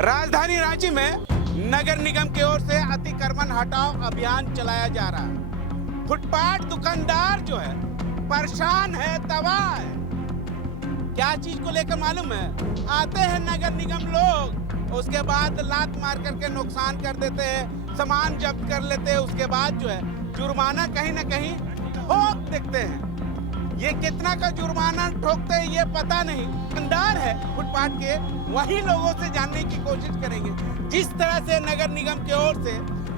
राजधानी रांची में नगर निगम की ओर से अतिक्रमण हटाओ अभियान चलाया जा रहा है। फुटपाथ दुकानदार जो है परेशान है, तबाह है। क्या चीज को लेकर मालूम है? आते हैं नगर निगम लोग, उसके बाद लात मार करके नुकसान कर देते हैं, सामान जब्त कर लेते हैं, उसके बाद जो है जुर्माना कहीं ना कहीं ठोक देखते हैं। ये कितना का जुर्माना ठोकते हैं ये पता नहीं। दुकानदार है फुटपाथ के, वही लोगों से जानने की कोशिश करेंगे। जिस तरह से नगर निगम की ओर से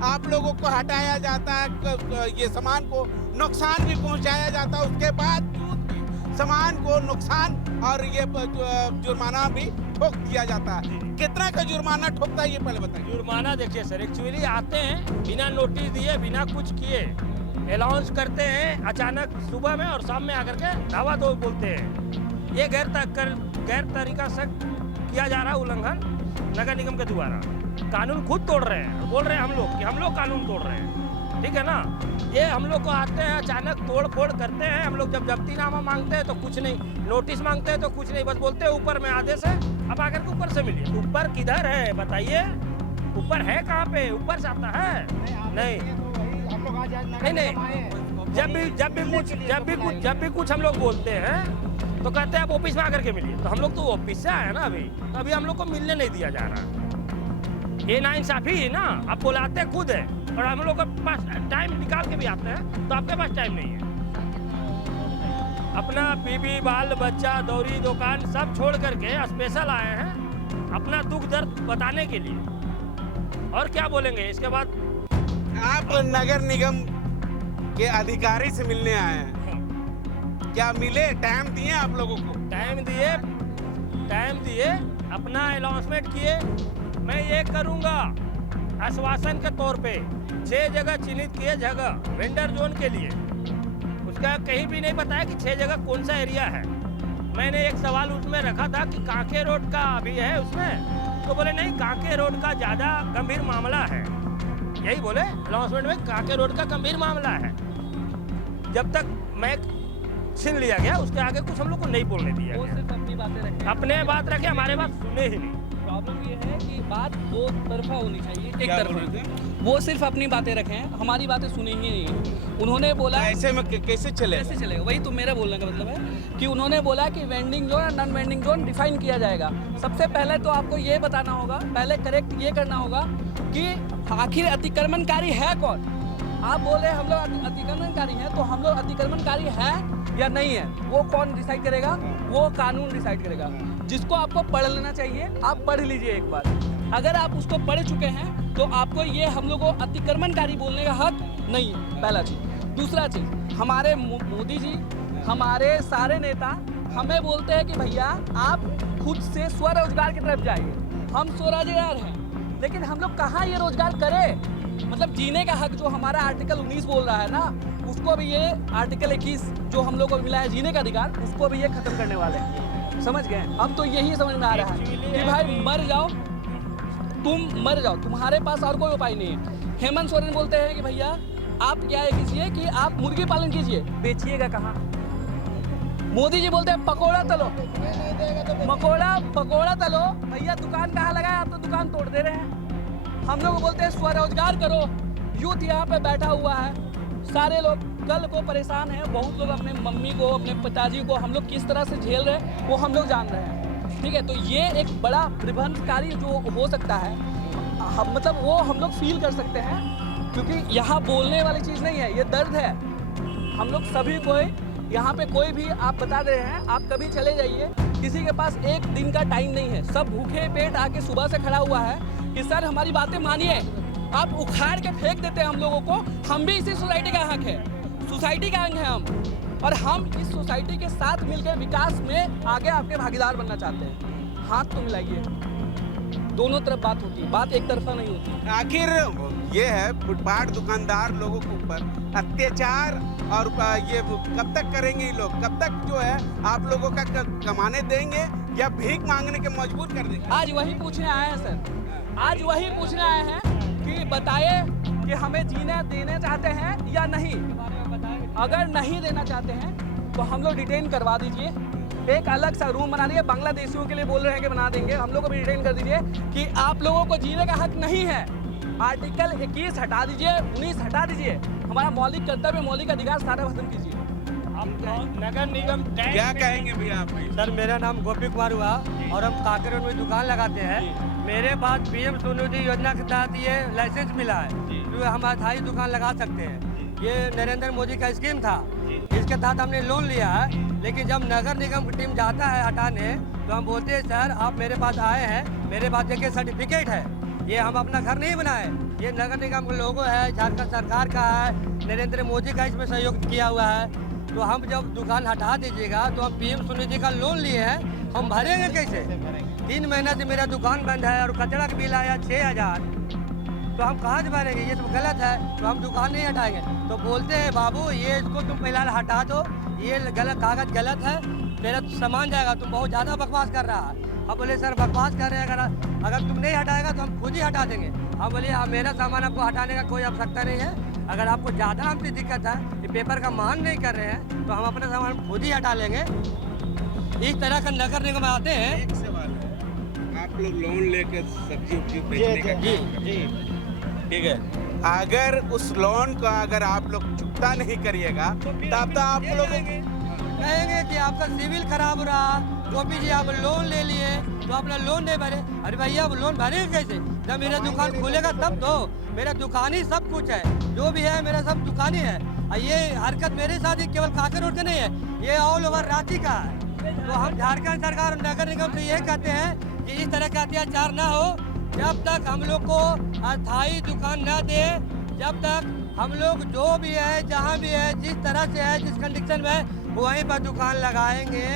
आप लोगों को हटाया जाता है, ये सामान को नुकसान भी पहुंचाया जाता है, उसके बाद सामान को नुकसान और ये जुर्माना भी ठोक दिया जाता है। कितना का जुर्माना ठोकता है ये पहले बताइए। जुर्माना देखिए सर, एक्चुअली आते हैं बिना नोटिस दिए, बिना कुछ किए अनाउंस करते हैं अचानक सुबह में, और शाम में आकर के धावा दो बोलते हैं। ये गैर तरीका से किया जा रहा है उल्लंघन नगर निगम के द्वारा। कानून खुद तोड़ रहे हैं, बोल रहे हैं हम लोग कि हम लोग कानून तोड़ रहे हैं, ठीक है ना। ये हम लोग को आते हैं अचानक तोड़ फोड़ करते हैं। हम लोग जब जब्तीनामा मांगते हैं तो कुछ नहीं, नोटिस मांगते हैं तो कुछ नहीं, बस बोलते हैं ऊपर में आदेश है, अब आकर के ऊपर से मिलिए। ऊपर किधर है बताइए, ऊपर है कहाँ पे? ऊपर से आता है नहीं, जब भी कुछ हम लोग बोलते हैं तो कहते हैं आप ऑफिस में आकर के मिलिए। तो हम लोग तो ऑफिस से आए हैं ना, अभी हम लोग को मिलने नहीं दिया जा रहा। ये नाइंसाफी है ना, आप बुलाते खुद है और हम लोग के पास टाइम निकाल के भी आते हैं तो आपके पास टाइम नहीं है। अपना बीबी बाल बच्चा दौरी दुकान सब छोड़ करके स्पेशल आए हैं अपना दुख दर्द बताने के लिए। और क्या बोलेंगे इसके बाद? आप नगर निगम के अधिकारी से मिलने आए हैं, क्या मिले? टाइम दिए आप लोगों को? टाइम दिए, अपना अनाउंसमेंट किए। मैं ये करूंगा आश्वासन के तौर पे 6 जगह चिन्हित किए जगह वेंडर जोन के लिए। उसका कहीं भी नहीं बताया कि 6 जगह कौन सा एरिया है। मैंने एक सवाल उसमें रखा था कि कांके रोड का अभी है उसमें, तो बोले नहीं कांके रोड का ज़्यादा गंभीर मामला है। यही बोले अनाउंसमेंट में, कांके रोड का गंभीर मामला है। जब तक मैं छीन लिया गया उसके आगे कुछ हम लोग को नहीं बोलने दिया गया। सिर्फ अपनी बातें रखें, अपने बात रखे, हमारे बात सुने ही नहीं। प्रॉब्लम ये है कि बात दो तरफा होनी चाहिए, एक तरफा। वो सिर्फ अपनी बातें रखें, हमारी बातें सुनी ही नहीं। उन्होंने बोला ऐसे में कैसे चलेगा? वही तो मेरा बोलने का मतलब है कि उन्होंने बोला कि वेंडिंग जोन और नॉन वेंडिंग जोन डिफाइन किया जाएगा। सबसे पहले तो आपको ये बताना होगा, पहले करेक्ट ये करना होगा कि आखिर अतिक्रमणकारी है कौन। आप बोले हम लोग अतिक्रमणकारी हैं, तो हम लोग अतिक्रमणकारी है या नहीं है वो कौन डिसाइड करेगा? वो कानून डिसाइड करेगा, जिसको आपको पढ़ लेना चाहिए। आप पढ़ लीजिए एक बार, अगर आप उसको पढ़ चुके हैं तो आपको ये हम लोग को अतिक्रमणकारी बोलने का हक नहीं है, पहला चीज़। दूसरा चीज़, हमारे मोदी जी, हमारे सारे नेता हमें बोलते हैं कि भैया आप खुद से स्वरोजगार की तरफ जाइए। हम स्वरोजगार हैं, लेकिन हम लोग कहाँ ये रोजगार करें? मतलब जीने का हक जो हमारा आर्टिकल 19 बोल रहा है ना, उसको भी ये आर्टिकल 21 जो हम लोग को मिला है जीने का अधिकार, उसको भी ये खत्म करने वाले हैं। समझ गए? अब तो यही समझ में आ रहा है कि भाई मर जाओ, तुम मर जाओ, तुम्हारे पास और कोई उपाय नहीं है। हेमंत सोरेन बोलते हैं कि भैया आप क्या कीजिए कि आप मुर्गी पालन कीजिए, बेचिएगा कहाँ? मोदी जी बोलते हैं पकोड़ा तलो, पकोड़ा तलो। भैया दुकान कहाँ लगाए? आप तो दुकान तोड़ दे रहे हैं। हम लोग बोलते हैं स्वरोजगार करो। यूथ यहाँ पे बैठा हुआ है, सारे लोग कल को परेशान हैं। बहुत लोग अपने मम्मी को, अपने पिताजी को हम लोग किस तरह से झेल रहे हैं वो हम लोग जान रहे हैं, ठीक है। तो ये एक बड़ा विध्वंसकारी जो हो सकता है, मतलब वो हम लोग फील कर सकते हैं, क्योंकि यहाँ बोलने वाली चीज़ नहीं है, ये दर्द है। हम लोग सभी को यहाँ पे कोई भी आप बता दे रहे हैं, आप कभी चले जाइए, किसी के पास एक दिन का टाइम नहीं है। सब भूखे पेट आके सुबह से खड़ा हुआ है कि सर हमारी बातें मानिए। आप उखाड़ के फेंक देते हैं हम लोगों को। हम भी इसी सोसाइटी का हक है, सोसाइटी का अंग है हम, और हम इस सोसाइटी के साथ मिलकर विकास में आगे आपके भागीदार बनना चाहते हैं। हाथ तो मिलाइए, दोनों तरफ बात होती है, बात एक तरफा नहीं होती। आखिर ये है फुटपाथ दुकानदार लोगों के ऊपर अत्याचार, और ये कब तक करेंगे ये लोग? कब तक जो है आप लोगों का कमाने देंगे या भीख मांगने के मजबूर कर देंगे? आज वही पूछने आए हैं सर, आज वही पूछने आए हैं कि बताइए कि हमें जीने देना चाहते हैं या नहीं। अगर नहीं देना चाहते हैं तो हम लोग डिटेन करवा दीजिए, एक अलग सा रूम बना दिया, बांग्लादेशियों के लिए बोल रहे हैं कि बना देंगे, हम लोग को भी रिटेन कर दीजिए कि आप लोगों को जीने का हक नहीं है। आर्टिकल 21 हटा दीजिए, 19 हटा दीजिए, हमारा मौलिक कर्तव्य, मौलिक अधिकार सारा खत्म कीजिए। आप नगर निगम टैक्स क्या कहेंगे भैया आप? सर मेरा नाम गोपी कुमार हुआ और हम काकर में दुकान लगाते हैं। मेरे पास पीएम स्वनिधि योजना के तहत ये लाइसेंस मिला है जो हम अस्थायी दुकान लगा सकते हैं। ये नरेंद्र मोदी का स्कीम था, इसके तहत हमने लोन लिया है। लेकिन जब नगर निगम की टीम जाता है हटाने तो हम बोलते हैं सर आप मेरे पास आए हैं, मेरे पास देखिए सर्टिफिकेट है, ये हम अपना घर नहीं बनाए, ये नगर निगम का लोगो है, झारखंड सरकार का है, नरेंद्र मोदी का इसमें सहयोग किया हुआ है। तो हम जब दुकान हटा दीजिएगा तो हम पीएम स्वनिधि का लोन लिए हैं, हम भरेंगे कैसे? 3 महीना से मेरा दुकान बंद है और कचरा का बिल आया 6000, तो हम कहाँ से भरेंगे? ये सब गलत है, तो हम दुकान नहीं हटाएंगे। तो बोलते हैं बाबू ये इसको तुम फिलहाल हटा दो, ये गलत कागज गलत है, मेरा सामान जाएगा, तुम बहुत ज़्यादा बकवास कर रहा है। हम बोले सर बकवास कर रहे हैं, अगर तुम नहीं हटाएगा तो हम खुद ही हटा देंगे। हम बोले मेरा सामान आपको हटाने का कोई आवश्यकता नहीं है, अगर आपको ज़्यादा हमसे दिक्कत है, ये पेपर का मान नहीं कर रहे हैं तो हम अपना सामान खुद ही हटा लेंगे। इस तरह का नगर निगम आते हैं। एक सवाल है, आप लोग लोन लेके सब्जी उब्जी बेचने का जी ठीक है, अगर उस लोन को अगर आप लोग चुकता नहीं करिएगा तब तो आप लोग कहेंगे कि आपका सिविल खराब रहा, गोपी जी आप लोन ले लिए तो अपना लोन नहीं भरे। अरे भैया आप लोन भरेंगे कैसे? जब मेरा दुकान खुलेगा तब तो, मेरा दुकान ही सब कुछ है, जो भी है मेरा सब दुकान ही है। और ये हरकत मेरे साथ ही केवल काकर रोड का नहीं है, ये ऑल ओवर रांची का है। तो हम झारखंड सरकार और नगर निगम से यही कहते हैं कि इस तरह का अत्याचार ना हो, जब तक हम लोग को अस्थायी दुकान न दे, जब तक हम लोग जो भी है जहाँ भी है जिस तरह से है जिस कंडीशन में है वहीं पर दुकान लगाएंगे,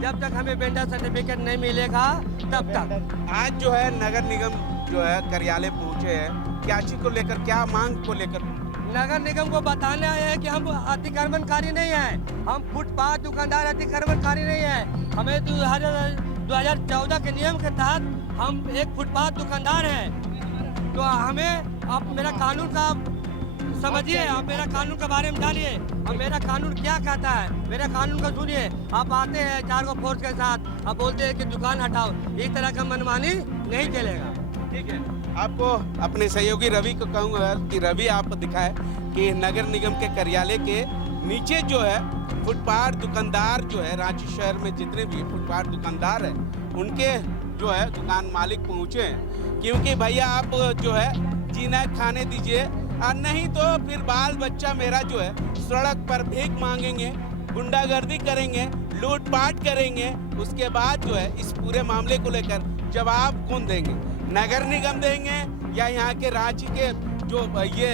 जब तक हमें वेंडर सर्टिफिकेट नहीं मिलेगा तब तक। आज जो है नगर निगम जो है कार्यालय पहुंचे हैं, क्या चीज को लेकर, क्या मांग को लेकर? नगर निगम को बताना है कि हम अतिक्रमणकारी नहीं है, हम फुटपाथ दुकानदार अतिक्रमणकारी नहीं है। हमें 2014 के नियम के तहत हम एक फुटपाथ दुकानदार हैं, तो हमें आप मेरा कानून का समझिए, आप मेरा कानून के बारे में जानिए और मेरा कानून क्या कहता है, मेरा कानून को सुनिए। आप आते हैं 4 को फोर्स के साथ, आप बोलते हैं कि दुकान हटाओ, इस तरह का मनमानी नहीं चलेगा। ठीक है, आपको अपने सहयोगी रवि को कहूँगा कि रवि आप दिखाए कि नगर निगम के कार्यालय के नीचे जो है फुटपाथ दुकानदार जो है रांची शहर में जितने भी फुटपाथ दुकानदार हैं उनके जो है दुकान मालिक पहुँचे हैं, क्योंकि भैया आप जो है जीना खाने दीजिए और नहीं तो फिर बाल बच्चा मेरा जो है सड़क पर भीख मांगेंगे, गुंडागर्दी करेंगे, लूटपाट करेंगे। उसके बाद जो है इस पूरे मामले को लेकर जवाब कौन देंगे? नगर निगम देंगे या यहाँ के रांची के जो ये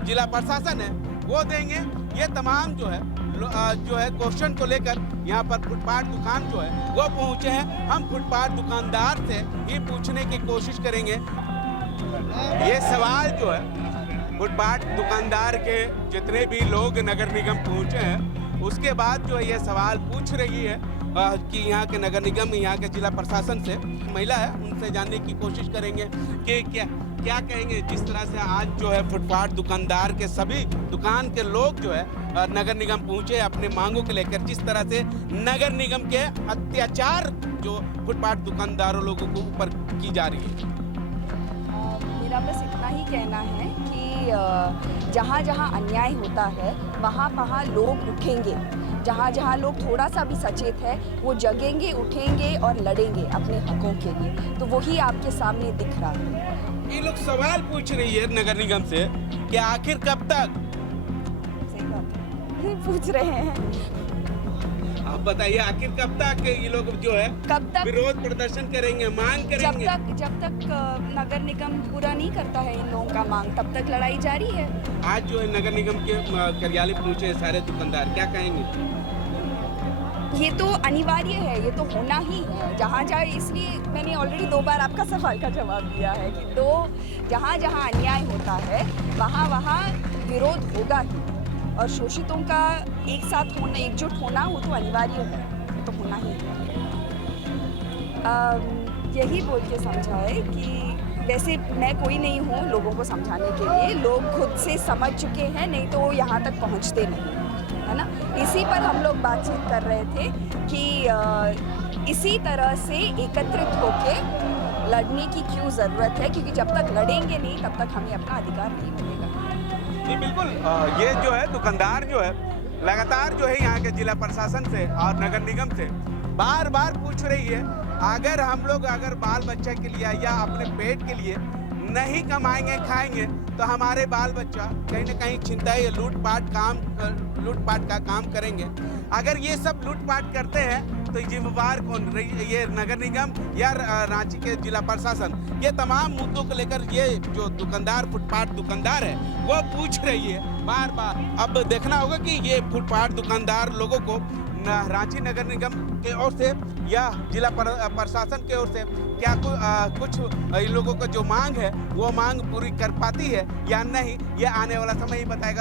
जिला प्रशासन है वो देंगे? ये तमाम जो है क्वेश्चन को लेकर यहाँ पर फुटपाथ दुकान जो है वो पहुँचे हैं। हम फुटपाथ दुकानदार से ही पूछने की कोशिश करेंगे। ये सवाल जो है फुटपाथ दुकानदार के जितने भी लोग नगर निगम पहुँचे हैं उसके बाद जो ये सवाल पूछ रही है कि यहाँ के नगर निगम, यहाँ के जिला प्रशासन से महिला है उनसे जानने की कोशिश करेंगे कि क्या कहेंगे। जिस तरह से आज जो है फुटपाथ दुकानदार के सभी दुकान के लोग जो है नगर निगम पहुँचे अपने मांगों को लेकर, जिस तरह से नगर निगम के अत्याचार जो फुटपाथ दुकानदारों लोगों को ऊपर की जा रही है। मेरा बस इतना ही कहना है कि जहाँ जहाँ अन्याय होता है वहाँ लोग उठेंगे, जहाँ जहाँ लोग थोड़ा सा भी सचेत है वो जगेंगे, उठेंगे और लड़ेंगे अपने हकों के लिए। तो वही आपके सामने दिख रहा है। ये लोग सवाल पूछ रही है नगर निगम से कि आखिर कब तक? सही बात है, पूछ रहे हैं। आप बताइए आखिर कब तक ये लोग जो है कब तक विरोध प्रदर्शन करेंगे, मांग करेंगे? जब तक नगर निगम पूरा नहीं करता है इन लोगों का मांग, तब तक लड़ाई जारी है। आज जो है नगर निगम के कार्यालय पहुंचे सारे दुकानदार, क्या कहेंगे? ये तो अनिवार्य है, ये तो होना ही है जहाँ जहाँ, इसलिए मैंने ऑलरेडी 2 बार आपका सवाल का जवाब दिया है कि जहाँ जहाँ अन्याय होता है वहाँ विरोध होगा ही, और शोषितों का एक साथ होना, एकजुट होना वो तो अनिवार्य है, वो तो होना ही है। यही बोल के समझाए कि वैसे मैं कोई नहीं हूँ लोगों को समझाने के लिए, लोग खुद से समझ चुके हैं, नहीं तो यहाँ तक पहुँचते नहीं। है ना। इसी पर हम लोग बातचीत कर रहे थे कि इसी तरह से एकत्रित होके लड़ने की क्यों ज़रूरत है, क्योंकि जब तक लड़ेंगे नहीं तब तक हमें अपना अधिकार नहीं मिलेगा। जी बिल्कुल। ये जो है दुकानदार जो है लगातार जो है यहाँ के जिला प्रशासन से और नगर निगम से बार बार पूछ रही है, अगर बाल बच्चे के लिए या अपने पेट के लिए नहीं कमाएंगे खाएंगे तो हमारे बाल बच्चा कहीं ना कहीं छिनताई लूटपाट का काम करेंगे। अगर ये सब लूटपाट करते हैं तो जिम्मेवार कौन? ये नगर निगम या रांची के जिला प्रशासन? ये तमाम मुद्दों को लेकर ये जो दुकानदार फुटपाथ दुकानदार है वो पूछ रही है बार बार। अब देखना होगा कि ये फुटपाथ दुकानदार लोगों को रांची नगर निगम के ओर से या जिला प्रशासन के ओर से क्या कुछ इन लोगों का जो मांग है वो मांग पूरी कर पाती है या नहीं, ये आने वाला समय ही बताएगा।